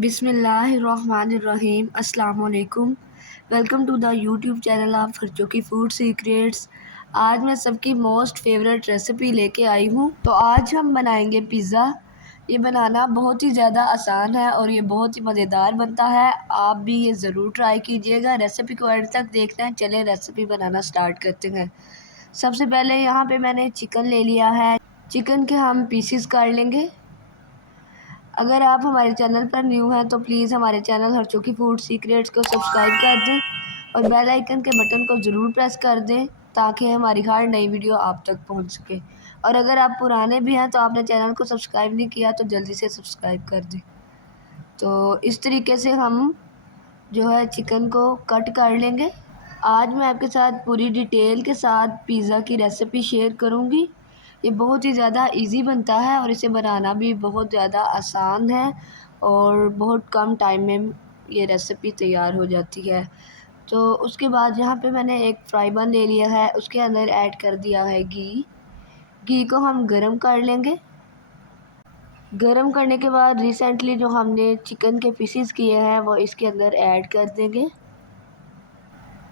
बिस्मिल्लाहिर्रहमानिर्रहीम। अस्सलाम वालेकुम। Welcome to the YouTube channel of Harchoki food secrets. आज मैं सबकी मोस्ट फेवरेट रेसिपी लेके आई हूँ। तो आज हम बनाएंगे पिज़्ज़ा। ये बनाना बहुत ही ज़्यादा आसान है और ये बहुत ही मज़ेदार बनता है। आप भी ये ज़रूर ट्राई कीजिएगा। रेसिपी को एंड तक देखना है। चलें रेसिपी बनाना स्टार्ट करते हैं। सबसे पहले यहाँ पे मैंने चिकन ले लिया है। चिकन के हम पीसीस काट लेंगे। अगर आप हमारे चैनल पर न्यू हैं तो प्लीज़ हमारे चैनल हरचोकी फूड सीक्रेट्स को सब्सक्राइब कर दें और बेल आइकन के बटन को ज़रूर प्रेस कर दें ताकि हमारी हर नई वीडियो आप तक पहुंच सके। और अगर आप पुराने भी हैं तो आपने चैनल को सब्सक्राइब नहीं किया तो जल्दी से सब्सक्राइब कर दें। तो इस तरीके से हम जो है चिकन को कट कर लेंगे। आज मैं आपके साथ पूरी डिटेल के साथ पिज़्ज़ा की रेसिपी शेयर करूंगी। ये बहुत ही ज़्यादा इजी बनता है और इसे बनाना भी बहुत ज़्यादा आसान है और बहुत कम टाइम में ये रेसिपी तैयार हो जाती है। तो उसके बाद यहाँ पे मैंने एक फ्राई पैन ले लिया है, उसके अंदर ऐड कर दिया है घी। घी को हम गरम कर लेंगे। गरम करने के बाद रिसेंटली जो हमने चिकन के पीसीस किए हैं वो इसके अंदर ऐड कर देंगे।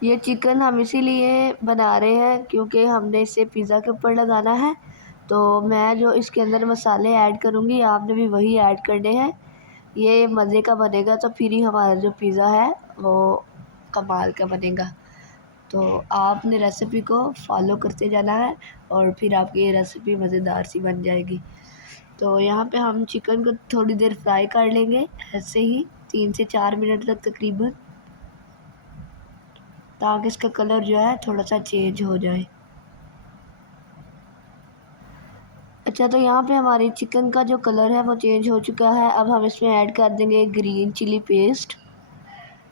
ये चिकन हम इसीलिए बना रहे हैं क्योंकि हमने इसे पिज़्ज़ा के ऊपर लगाना है। तो मैं जो इसके अंदर मसाले ऐड करूँगी आपने भी वही ऐड करने हैं। ये मज़े का बनेगा तो फिर ही हमारा जो पिज़्ज़ा है वो कमाल का बनेगा। तो आपने रेसिपी को फॉलो करते जाना है और फिर आपकी ये रेसिपी मज़ेदार सी बन जाएगी। तो यहाँ पे हम चिकन को थोड़ी देर फ्राई कर लेंगे, ऐसे ही 3 से 4 मिनट तक तकरीबन, ताकि इसका कलर जो है थोड़ा सा चेंज हो जाए। अच्छा, तो यहाँ पे हमारी चिकन का जो कलर है वो चेंज हो चुका है। अब हम इसमें ऐड कर देंगे ग्रीन चिली पेस्ट।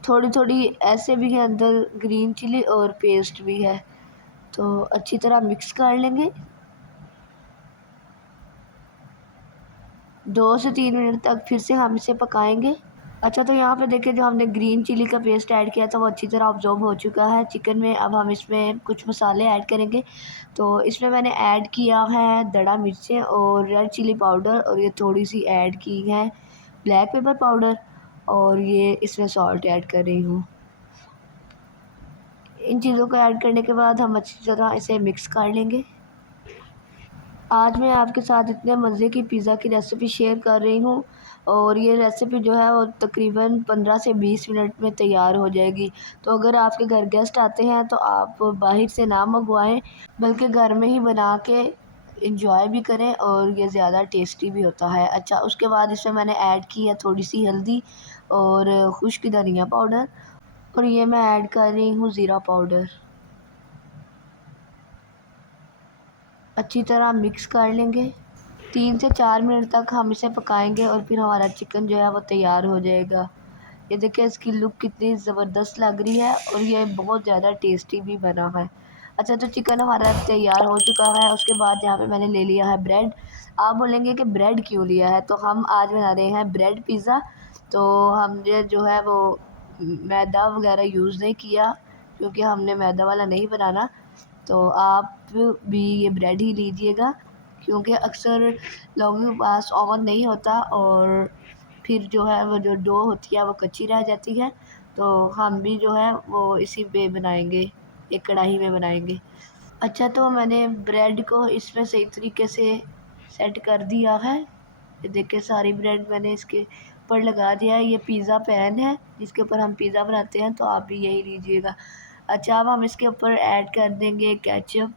थोड़ी थोड़ी ऐसे भी है अंदर ग्रीन चिली और पेस्ट भी है। तो अच्छी तरह मिक्स कर लेंगे। 2 से 3 मिनट तक फिर से हम इसे पकाएंगे। अच्छा, तो यहाँ पे देखिए जो हमने ग्रीन चिली का पेस्ट ऐड किया था वो अच्छी तरह ऑब्जॉर्ब हो चुका है चिकन में। अब हम इसमें कुछ मसाले ऐड करेंगे। तो इसमें मैंने ऐड किया है दड़ा मिर्चें और रेड चिली पाउडर, और ये थोड़ी सी ऐड की है ब्लैक पेपर पाउडर, और ये इसमें सॉल्ट ऐड कर रही हूँ। इन चीज़ों को ऐड करने के बाद हम अच्छी तरह इसे मिक्स कर लेंगे। आज मैं आपके साथ इतने मज़े की पिज़्ज़ा की रेसिपी शेयर कर रही हूँ और ये रेसिपी जो है वो तकरीबन 15 से 20 मिनट में तैयार हो जाएगी। तो अगर आपके घर गेस्ट आते हैं तो आप बाहर से ना मंगवाएं, बल्कि घर में ही बना के इंजॉय भी करें और ये ज़्यादा टेस्टी भी होता है। अच्छा, उसके बाद इसमें मैंने ऐड की है थोड़ी सी हल्दी और खुश्क धनिया पाउडर, और ये मैं ऐड कर रही हूँ ज़ीरा पाउडर। अच्छी तरह मिक्स कर लेंगे। 3 से 4 मिनट तक हम इसे पकाएंगे और फिर हमारा चिकन जो है वो तैयार हो जाएगा। ये देखिए इसकी लुक कितनी ज़बरदस्त लग रही है और ये बहुत ज़्यादा टेस्टी भी बना है। अच्छा, तो चिकन हमारा तैयार हो चुका है। उसके बाद यहाँ पे मैंने ले लिया है ब्रेड। आप बोलेंगे कि ब्रेड क्यों लिया है, तो हम आज बना रहे हैं ब्रेड पिज़्ज़ा। तो हमने जो है वो मैदा वगैरह यूज़ नहीं किया क्योंकि हमने मैदा वाला नहीं बनाना। तो आप भी ये ब्रेड ही लीजिएगा क्योंकि अक्सर लोगों के पास ओवन नहीं होता और फिर जो है वो जो डो होती है वो कच्ची रह जाती है। तो हम भी जो है वो इसी पे बनाएंगे, एक कढ़ाई में बनाएंगे। अच्छा, तो मैंने ब्रेड को इसमें सही तरीके से सेट कर दिया है। ये देखिए सारी ब्रेड मैंने इसके ऊपर लगा दिया है। ये पिज़्ज़ा पैन है जिसके ऊपर हम पिज़्ज़ा बनाते हैं, तो आप भी यही लीजिएगा। अच्छा, अब हम इसके ऊपर ऐड कर देंगे केचप,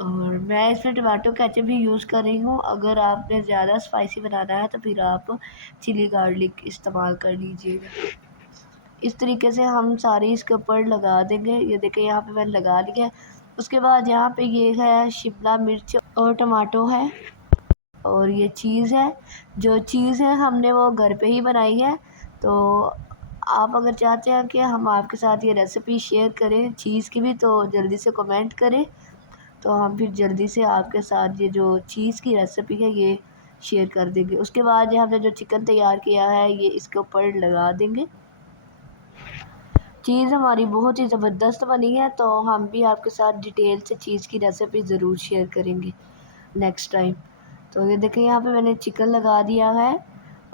और मैं इसमें टमाटो केचप भी यूज़ कर रही हूँ। अगर आपने ज़्यादा स्पाइसी बनाना है तो फिर आप चिली गार्लिक इस्तेमाल कर लीजिएगा। इस तरीके से हम सारी इसके ऊपर लगा देंगे। ये देखिए यहाँ पे मैंने लगा लिया है। उसके बाद यहाँ पे ये है शिमला मिर्च और टमाटो है, और ये चीज़ है। जो चीज़ है हमने वो घर पे ही बनाई है। तो आप अगर चाहते हैं कि हम आपके साथ ये रेसिपी शेयर करें चीज़ की भी, तो जल्दी से कमेंट करें, तो हम फिर जल्दी से आपके साथ ये जो चीज़ की रेसिपी है ये शेयर कर देंगे। उसके बाद ये हमने जो चिकन तैयार किया है ये इसके ऊपर लगा देंगे। चीज़ हमारी बहुत ही ज़बरदस्त बनी है, तो हम भी आपके साथ डिटेल से चीज़ की रेसिपी ज़रूर शेयर करेंगे नेक्स्ट टाइम। तो ये देखें यहाँ पे मैंने चिकन लगा दिया है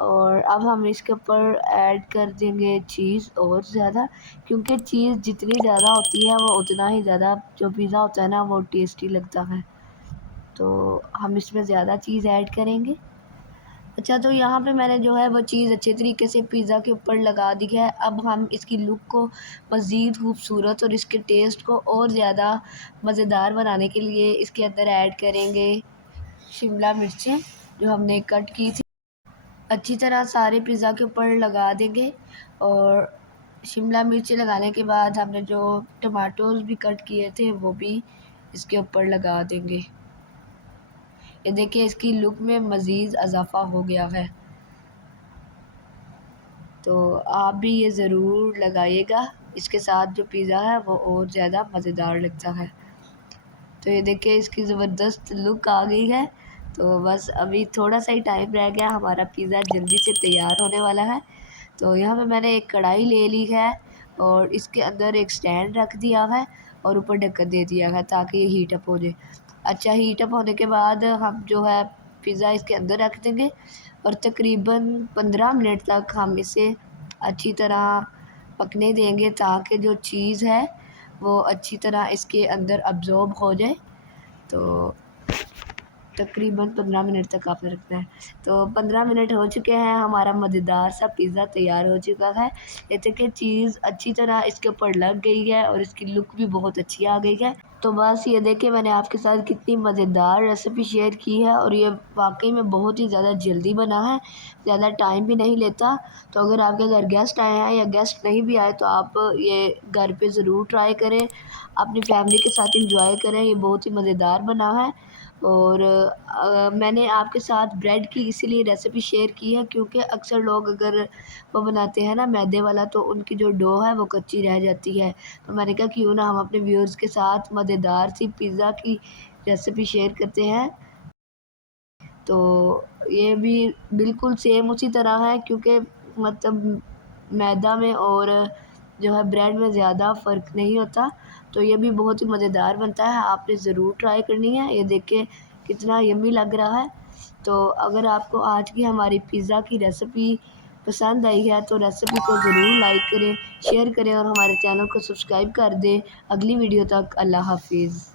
और अब हम इसके ऊपर ऐड कर देंगे चीज़ और ज़्यादा, क्योंकि चीज़ जितनी ज़्यादा होती है वो उतना ही ज़्यादा जो पिज़्ज़ा होता है ना वो टेस्टी लगता है। तो हम इसमें ज़्यादा चीज़ ऐड करेंगे। अच्छा, तो यहाँ पे मैंने जो है वो चीज़ अच्छे तरीके से पिज़्ज़ा के ऊपर लगा दी है। अब हम इसकी लुक को मज़ीद खूबसूरत और इसके टेस्ट को और ज़्यादा मज़ेदार बनाने के लिए इसके अंदर ऐड करेंगे शिमला मिर्चें जो हमने कट की थी। अच्छी तरह सारे पिज़्ज़ा के ऊपर लगा देंगे और शिमला मिर्ची लगाने के बाद हमने जो टमाटोज़ भी कट किए थे वो भी इसके ऊपर लगा देंगे। ये देखिए इसकी लुक में मज़ीद इजाफ़ा हो गया है। तो आप भी ये ज़रूर लगाइएगा, इसके साथ जो पिज़्ज़ा है वो और ज़्यादा मज़ेदार लगता है। तो ये देखिए इसकी ज़बरदस्त लुक आ गई है। तो बस अभी थोड़ा सा ही टाइम रह गया, हमारा पिज़्ज़ा जल्दी से तैयार होने वाला है। तो यहाँ पे मैंने एक कढ़ाई ले ली है और इसके अंदर एक स्टैंड रख दिया है और ऊपर ढक्कन दे दिया है ताकि ये हीट अप हो जाए। अच्छा, हीट अप होने के बाद हम जो है पिज़्ज़ा इसके अंदर रख देंगे और तकरीबन 15 मिनट तक हम इसे अच्छी तरह पकने देंगे ताकि जो चीज़ है वो अच्छी तरह इसके अंदर अब्ज़ॉर्ब हो जाए। तो तकरीबन 15 मिनट तक आपने रखना है। तो 15 मिनट हो चुके हैं, हमारा मज़ेदार सा पिज़्ज़ा तैयार हो चुका है। ये देखिए चीज़ अच्छी तरह इसके ऊपर लग गई है और इसकी लुक भी बहुत अच्छी आ गई है। तो बस ये देखिए मैंने आपके साथ कितनी मज़ेदार रेसिपी शेयर की है और ये वाक़ई में बहुत ही ज़्यादा जल्दी बना है, ज़्यादा टाइम भी नहीं लेता। तो अगर आपके घर गेस्ट आए हैं या गेस्ट नहीं भी आए तो आप ये घर पे ज़रूर ट्राई करें, अपनी फैमिली के साथ एंजॉय करें। ये बहुत ही मज़ेदार बना है और मैंने आपके साथ ब्रेड की इसीलिए रेसिपी शेयर की है क्योंकि अक्सर लोग अगर वो बनाते हैं ना मैदे वाला तो उनकी जो डो है वो कच्ची रह जाती है। तो मैंने कहा क्यों ना हम अपने व्यूअर्स के साथ मज़ेदार सी पिज़्ज़ा की रेसिपी शेयर करते हैं। तो ये भी बिल्कुल सेम उसी तरह है क्योंकि मतलब मैदा में और जो है ब्रेड में ज़्यादा फ़र्क नहीं होता। तो ये भी बहुत ही मज़ेदार बनता है, आपने ज़रूर ट्राई करनी है। ये देखिए कितना यम्मी लग रहा है। तो अगर आपको आज की हमारी पिज़्ज़ा की रेसिपी पसंद आई है तो रेसिपी को ज़रूर लाइक करें, शेयर करें और हमारे चैनल को सब्सक्राइब कर दें। अगली वीडियो तक अल्लाह हाफ़िज़।